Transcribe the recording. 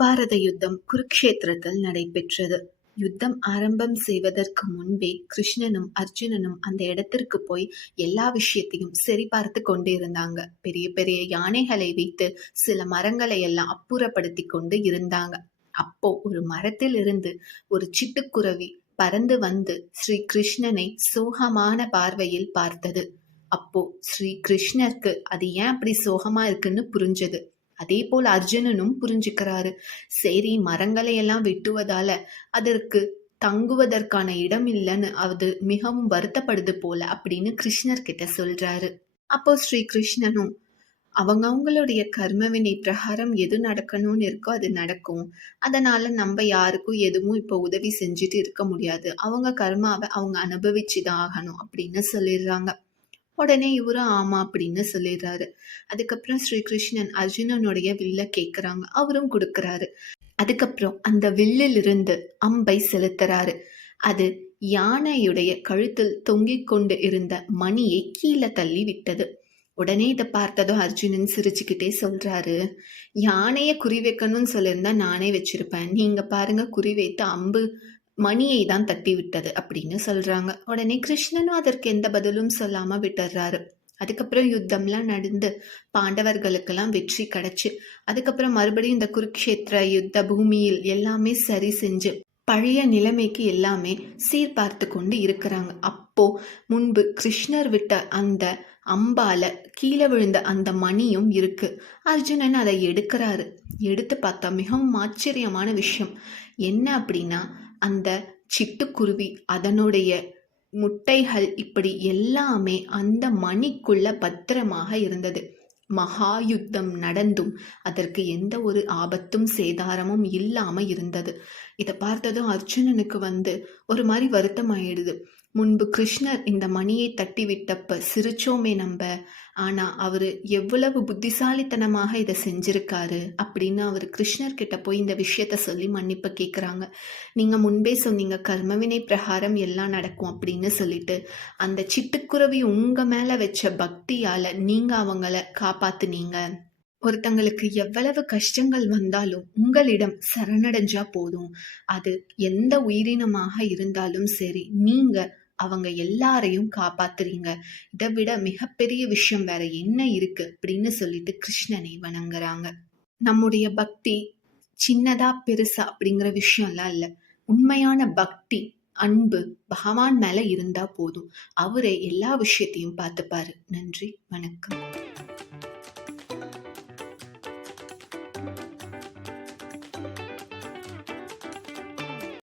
மகாபாரத யுத்தம் குருக்ஷேத்திரத்தில் நடைபெற்றது. யுத்தம் ஆரம்பம் செய்வதற்கு முன்பே கிருஷ்ணனும் அர்ஜுனனும் அந்த இடத்திற்கு போய் எல்லா விஷயத்தையும் சரிபார்த்து கொண்டிருந்தாங்க. பெரிய பெரிய யானைகளை வைத்து சில மரங்களை எல்லாம் அப்புறப்படுத்தி கொண்டு இருந்தாங்க. அப்போ ஒரு மரத்தில் இருந்து ஒரு சிட்டுக்குருவி பறந்து வந்து ஸ்ரீ கிருஷ்ணனை சோகமான பார்வையில் பார்த்தது. அப்போ ஸ்ரீ கிருஷ்ணருக்கு அது ஏன் அப்படி சோகமா இருக்குன்னு புரிஞ்சது. அதே போல் அர்ஜுனனும் புரிஞ்சுக்கிறாரு. சரி, மரங்களை எல்லாம் வெட்டுவதால அதற்கு தங்குவதற்கான இடம் இல்லைன்னு அது மிகவும் வருத்தப்படுது போல அப்படின்னு கிருஷ்ணர் கிட்ட சொல்றாரு. அப்போ ஸ்ரீ கிருஷ்ணனும் அவங்களுடைய கர்மவினை பிரகாரம் எது நடக்கணும்னு இருக்கோ அது நடக்கும். அதனால நம்ம யாருக்கும் எதுவும் இப்போ உதவி செஞ்சுட்டு இருக்க முடியாது. அவங்க கர்மாவை அவங்க அனுபவிச்சுதான் ஆகணும் அப்படின்னு சொல்லிடுறாங்க. உடனே இவரும் ஆமா அப்படின்னு சொல்லிடுறாரு. அதுக்கப்புறம் ஸ்ரீகிருஷ்ணன் அர்ஜுனனுடைய வில்ல கேட்குறாங்க. அவரும் கொடுக்குறாரு. அதுக்கப்புறம் அந்த வில்லில் இருந்து அம்பை செலுத்துறாரு. அது யானையுடைய கழுத்தில் தொங்கிக் கொண்டு இருந்த மணியை கீழே தள்ளி விட்டது. உடனே இதை பார்த்ததும் அர்ஜுனன் சிரிச்சுக்கிட்டே சொல்றாரு, யானைய குறி வைக்கணும்னு சொல்லியிருந்தா நானே வச்சிருப்பேன். நீங்க பாருங்க, குறி வைத்து அம்பு மணியை தான் தட்டி விட்டது அப்படின்னு சொல்றாங்க. உடனே கிருஷ்ணனும் அதற்கு எந்த பதிலும் சொல்லாம விட்டுறாரு. அதுக்கப்புறம் யுத்தம்லாம் நடந்து பாண்டவர்களுக்கெல்லாம் வெற்றி கிடைச்சு அதுக்கப்புறம் மறுபடியும் இந்த குருக்ஷேத்திர யுத்த பூமியில் எல்லாமே சரி செஞ்சு பழைய நிலைமைக்கு எல்லாமே சீர்பார்த்து கொண்டு இருக்கிறாங்க. அப்போ முன்பு கிருஷ்ணர் விட்ட அந்த அம்பால கீழே விழுந்த அந்த மணியும் இருக்கு. அர்ஜுனன் அதை எடுக்கிறாரு. எடுத்து பார்த்தா மிகவும் ஆச்சரியமான விஷயம் என்ன அப்படின்னா, அந்த சிட்டுக்குருவி அதனுடைய முட்டைகள் இப்படி எல்லாமே அந்த மணிக்குள்ள பத்திரமாக இருந்தது. மகா யுத்தம் நடந்தும் அதற்கு எந்த ஒரு ஆபத்தும் சேதாரமும் இல்லாம இருந்தது. இதை பார்த்ததும் அர்ஜுனனுக்கு ஒரு மாதிரி வருத்தம் ஆயிடுது. முன்பு கிருஷ்ணர் இந்த மணியை தட்டி விட்டப்ப சிரிச்சோமே நம்ம, ஆனா அவரு எவ்வளவு புத்திசாலித்தனமாக இதை செஞ்சிருக்காரு அப்படின்னு அவர் கிருஷ்ணர் கிட்ட போய் இந்த விஷயத்த சொல்லி மன்னிப்பு கேட்குறாங்க. நீங்க முன்பே சொன்னீங்க கர்மவினை பிரகாரம் எல்லாம் நடக்கும் அப்படின்னு சொல்லிட்டு, அந்த சிட்டுக்குருவி உங்க மேல வச்ச பக்தியால நீங்க அவங்கள காப்பாத்துனீங்க. ஒருத்தங்களுக்கு எவ்வளவு கஷ்டங்கள் வந்தாலும் உங்களிடம் சரணடைஞ்சா போதும். அது எந்த உயிரினமாக இருந்தாலும் சரி, நீங்க அவங்க எல்லாரையும் காப்பாத்துறீங்க. இதை விட மிகப்பெரிய விஷயம் வேற என்ன இருக்கு அப்படின்னு சொல்லிட்டு கிருஷ்ணனை வணங்குறாங்க. நம்முடைய பக்தி சின்னதா பெருசா அப்படிங்கிற விஷயம்லாம் இல்லை. உண்மையான பக்தி அன்பு பகவான் மேல இருந்தா போதும். அவரே எல்லா விஷயத்தையும் பார்த்துப்பாரு. நன்றி, வணக்கம்.